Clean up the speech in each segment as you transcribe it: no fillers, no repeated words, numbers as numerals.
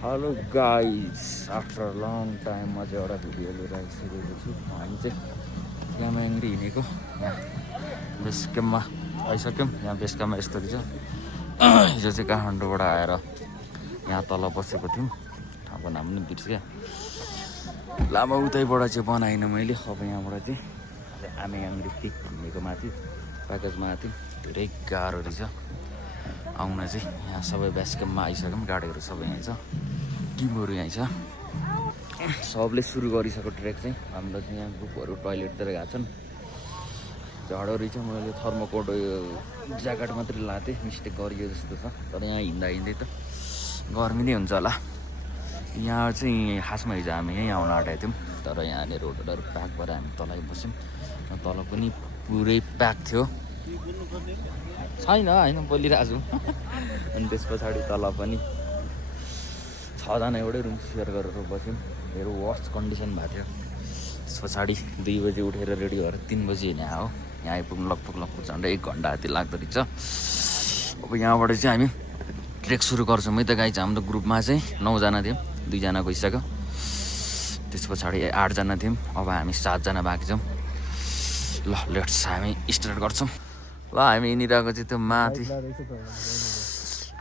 Hello guys, after long time म चाहिँ एउटा भिडियो लिएर आइसकेको छु। हामी चाहिँ यामाङ्री हिँडेको, यहाँ बेस क्याम्पमा आइसक्यौँ। यहाँ बेस क्याम्पमा यस्तो रहेछ। हिजो चाहिँ काठमाडौँबाट आएर यहाँ तल बसेको थियौँ, ठाउँको नाम पनि बिर्सेँ। लामो उतैबाट चाहिँ बनाइनँ मैले। अब यहाँबाट चाहिँ यामाङ्री पिक हिँडेको माथि प्याकेजमा थियौँ। धेरै गाह्रो रहेछ आउन चाहिँ। यहाँ सबै बेस क्याम्पमा आइसक्यौँ, गाडीहरू सबै यहीँ छ, टिमहरू यहीँ छ। सबले सुरु गरिसक्यो ट्रेक चाहिँ। हाम्रो चाहिँ यहाँ ग्रुपहरू टोइलेटतिर गएको छन्। झडो रहेछ, मैले थर्मोकोट ज्याकेट मात्रै लाएको थिएँ, मिस्टेक गरियो जस्तो छ। तर यहाँ हिँड्दा हिँड्दै त गर्मी नै हुन्छ होला। यहाँ चाहिँ खासमा हिजो हामी यहीँ आउन आँटेको थियौँ, तर यहाँले रोडहरू प्याक भएर हामी तलै बस्यौँ। तल पनि पुरै प्याक थियो, छैन होइन बोलिरहेको छु। अनि त्यस पछाडि तल पनि 6जना एउटै रुम सेयर गरेर बस्यौँ। मेरो वर्स्ट कन्डिसन भएको थियो। त्यस पछाडि 2 बजी उठेर रेडी भएर 3 बजी हिँडे हो। यहाँ आइपुग्नु लगभग झन्डै 1 घन्टा जति लाग्दो रहेछ। अब यहाँबाट चाहिँ हामी ट्रेक सुरु गर्छौँ है त गाइज। हाम्रो ग्रुपमा चाहिँ 9जना थियौँ, 2जना गइसक्यो। त्यस पछाडि 8जना थियौँ, अब हामी 7जना बाँकी छौँ। ल लेट्स हामी स्टार्ट गर्छौँ। ल हामी हिँडिरहेको चाहिँ त्यो माथि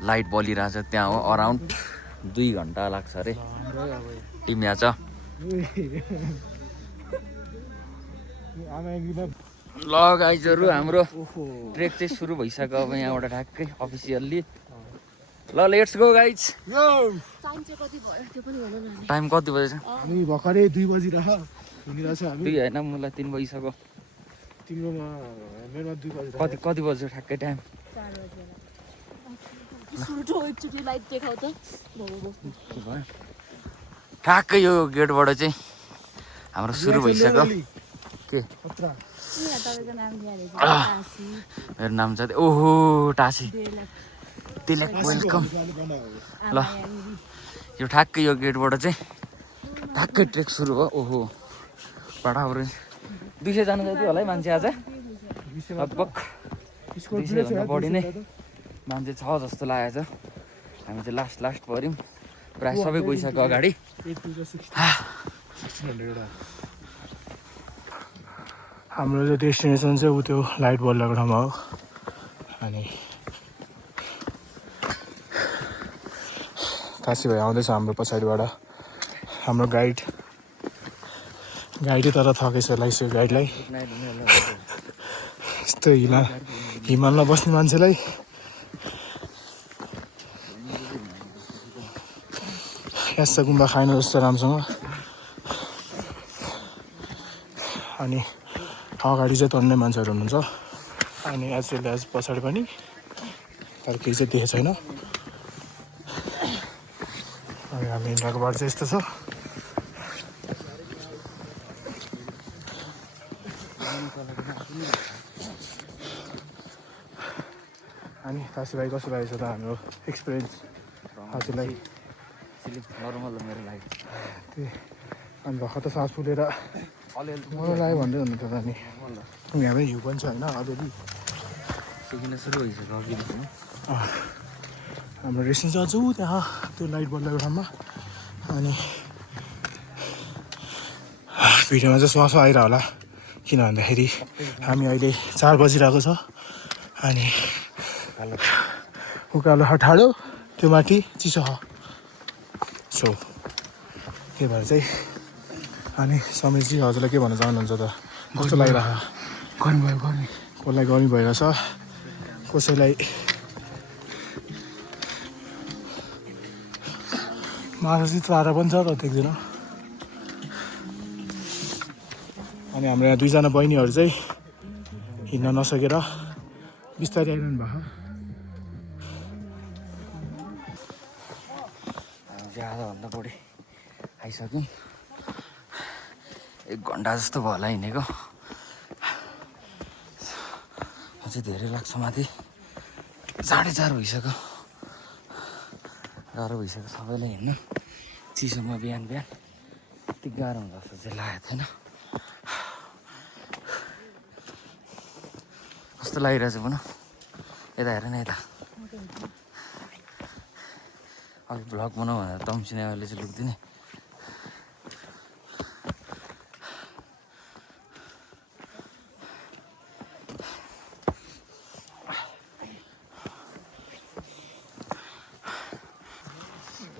लाइट बलिरहेछ, त्यहाँ हो। अराउन्ड 2 घन्टा लाग्छ अरे। टिम यहाँ छ। ल गाइजहरू, हाम्रो ट्रेक चाहिँ सुरु भइसक्यो अब यहाँबाट ठ्याक्कै अफिसियल्ली। ल लेट्स गो गाइज। टाइम कति बजेछ? हामी भर्खरै 2 बजिरह हिँडिरहेछ हामी। 2 होइन, मलाई 3 बजिसक्यो। तिम्रोमा मेरोमा 2 बजिरह। कति बज्यो ठ्याक्कै टाइम? ठ्याक्कै यो गेटबाट चाहिँ हाम्रो सुरु भइसक्यो। के मेरो नाम छ ओहो टासी तिलक, वेलकम। ल यो ठ्याक्कै यो गेटबाट चाहिँ ठ्याक्कै ट्रेक सुरु भयो। ओहो बडाबर 200जना जति होला है मान्छे आज, लगभग 200भन्दा बढी नै मान्छे छ जस्तो लागेको छ। हामी चाहिँ लास्ट पऱ्यौँ, प्रायः सबै गइसक्यो अगाडि। हाम्रो चाहिँ डेस्टिनेसन चाहिँ ऊ त्यो लाइट बल्दाको ठाउँमा हो। अनि काशी भाइ आउँदैछ हाम्रो पछाडिबाट। हाम्रो गाइडै तर थकेछ लागिसक्यो गाइडलाई। यस्तो हिमालमा बस्ने मान्छेलाई यस्तो गुम्बा खाएन जस्तो राम्रोसँग। अनि अगाडि चाहिँ तन्ने मान्छेहरू हुनुहुन्छ, अनि एज वेल एज पछाडि पनि, तर केही चाहिँ देखेको छैन। अनि हामी हिँडेको बाटो चाहिँ यस्तो छ। अनि काशी भाइ कस्तो लागेको छ त हाम्रो एक्सपिरियन्स? हजुरलाई नर्मल हो मेरो लागि। त्यही अनि भर्खर त सास फुलेर मलाई लाग्यो भन्दै हुनु त। अनि यहाँमै हिउँ पनि छ होइन, अलिअलि सुकिन सुरु भइसक्यो अघिदेखि। हाम्रो रेस्टुरेन्ट चाहिँ अझ त्यहाँ त्यो लाइट बल्दाको ठाउँमा। अनि भिडियोमा चाहिँ स्वास आइरह होला, किन भन्दाखेरि हामी अहिले 4 बजिरहेको छ। अनि उकालो ठाडो, त्यो माथि चिसो छ। सो त्यही भएर चाहिँ अनि समीरजी हजुरलाई के भन्न चाहनुहुन्छ त? कस्तो लागिरहेको? गर्मी भयो, गर्मी कसलाई गर्मी भइरहेछ, कसैलाई माछा चित्राएर पनि छ त देख्दैन। अनि हाम्रो यहाँ 2जना बहिनीहरू चाहिँ हिँड्न नसकेर बिस्तारै आइरहनु भएको। हामी चाहिँ आधाभन्दा बढी आइसक्यौँ। 1 घन्टा जस्तो भयो होला हिँडेको। अझै धेरै लाग्छ माथि, 4:30 भइसक्यो। गाह्रो भइसक्यो सबैलाई हिँड्नु चिसोमा। बिहान यति गाह्रो हुन्छ जस्तो चाहिँ लागेको थिएन। कस्तो लागिरहेछ भन? यता हेर न, यता अलिक भ्लग बनाऊ भनेर तम्सिनेवाले चाहिँ लुक दिने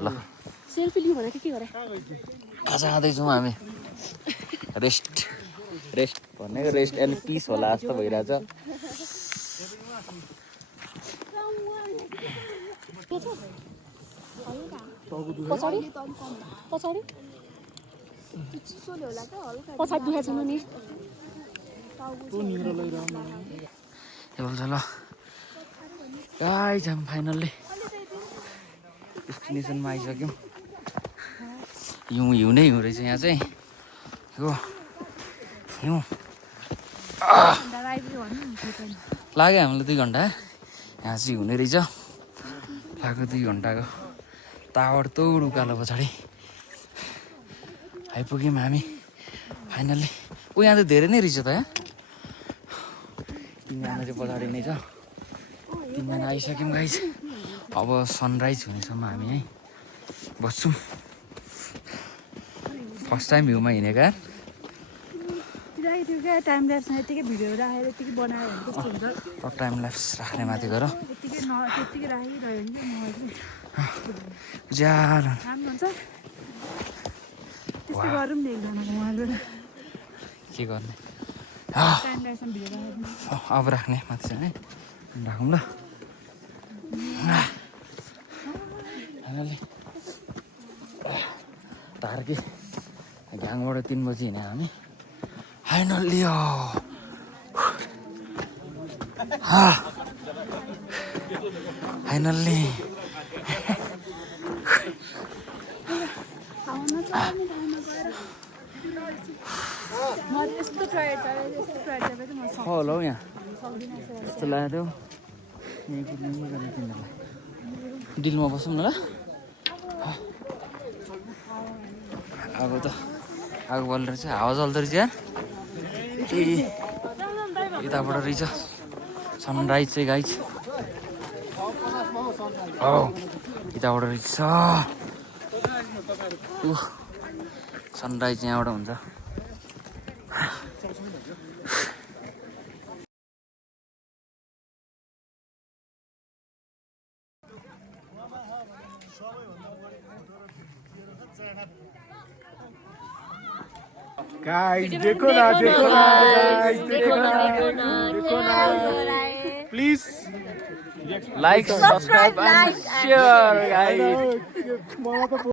ल सेल्फी लियो भने के गरे खाजा खाँदैछौँ हामी रेस्ट भनेको रेस्ट एन्ड पिस होला जस्तो भइरहेछ पछाडि पछाडि पछाडि दुखा छैन नि ए बोल्छ ल गाइस हामी फाइनल्ली डेस्टिनेसनमा आइसक्यौँ हिउँ नै हिउँ रहेछ यहाँ चाहिँ हो हिउँ लाग्यो हामीलाई 2 घन्टा यहाँ चाहिँ हुने रहेछ लाग्यो 2 घन्टाको ताबडतोड उकालो पछाडि आइपुग्यौँ हामी फाइनल्ली यहाँ त धेरै नै रहेछ त यहाँ 3 जना चाहिँ पछाडि नै छ 3 जना आइसक्यौँ गाइस अब सनराइज हुनेसम्म हामी यहीँ बस्छौँ फर्स्ट टाइम हिउँमा हिँडेका टाइम ल्याप्स यतिकै भिडियो राखेर यतिकै बनायो भने कस्तो हुन्छ टाइम ल्याप्स राख्ने माथि गर यतिकै त्यतिकै राखिरह्यो भने उज्यालो राम्रो हुन्छ त्यस्तै गरौँ न एकजनाको उहाँबाट के गर्ने टाइम ल्याप्समा भिडियो राखेर अब राख्ने माथि चाहिँ है राखौँ ल तार्के घ्याङबाट 3 बजी हिँड्यो हामी फाइनल्ली फाइनल्ली यस्तो ट्राई होला हौ यहाँ यस्तो लाग्यो यहीँ कुद्नु गर्ने तिनीहरूलाई डिलमा बसौँ न ल अब त आगो बल्दो रहेछ हावा चल्दो रहेछ यार यताबाट रहेछ सनराइज चाहिँ गाइज यताबाट रहेछ सनराइज यहाँबाट हुन्छ गाइस देखो ना गाइस देखो ना please like subscribe and share guys